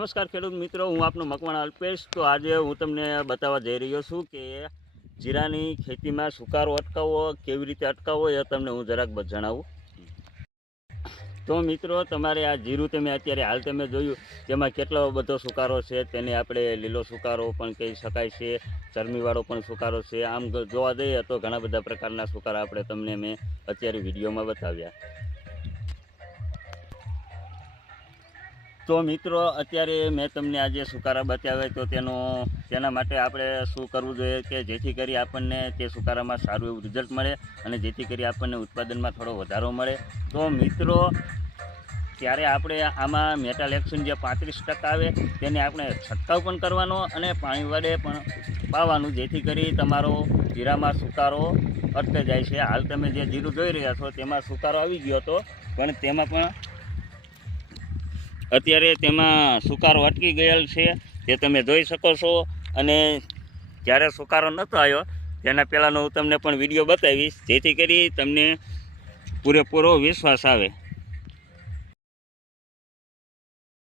નમસ્કાર ખેડૂત મિત્રો, હું આપનો મકવાણા અલ્પેશ. તો આજે હું તમને બતાવવા જઈ રહ્યો છું કે જીરાની ખેતીમાં સુકારો અટકાવવો કેવી રીતે અટકાવવો એ તમને હું જરાક જણાવું. તો મિત્રો, તમારે આ જીરું તમે અત્યારે હાલ તમે જોયું તેમાં કેટલો બધો સુકારો છે. તેને આપણે લીલો સુકારો પણ કહી શકાય છે, ચરમીવાળો પણ સુકારો છે. આમ જોવા જઈએ તો ઘણા બધા પ્રકારના સુકારા આપણે તમને મેં અત્યારે વિડીયોમાં બતાવ્યા. તો મિત્રો, અત્યારે મેં તમને આજે સુકારા બતાવ્યા તો તેના માટે આપણે શું કરવું જોઈએ કે જેથી કરી આપણને તે સુકારામાં સારું એવું રિઝલ્ટ મળે અને જેથી કરી આપણને ઉત્પાદનમાં થોડો વધારો મળે. તો મિત્રો, ત્યારે આપણે આમાં મેટાલેક્સિન જે 35% આવે તેને આપણે છંટકાવ પણ કરવાનો અને પાણી વડે પણ પાવાનું, જેથી કરી તમારો જીરામાં સુકારો અટકી જાય છે. હાલ તમે જે જીરું જોઈ રહ્યા છો તેમાં સુકારો આવી ગયો હતો, પણ તેમાં પણ અત્યારે તેમાં સુકારો અટકી ગયેલ છે, તે તમે જોઈ શકો છો. અને જ્યારે સુકારો નહોતો આવ્યો તેના પહેલાંનો હું તમને પણ વિડીયો બતાવીશ, જેથી કરી તમને પૂરેપૂરો વિશ્વાસ આવે.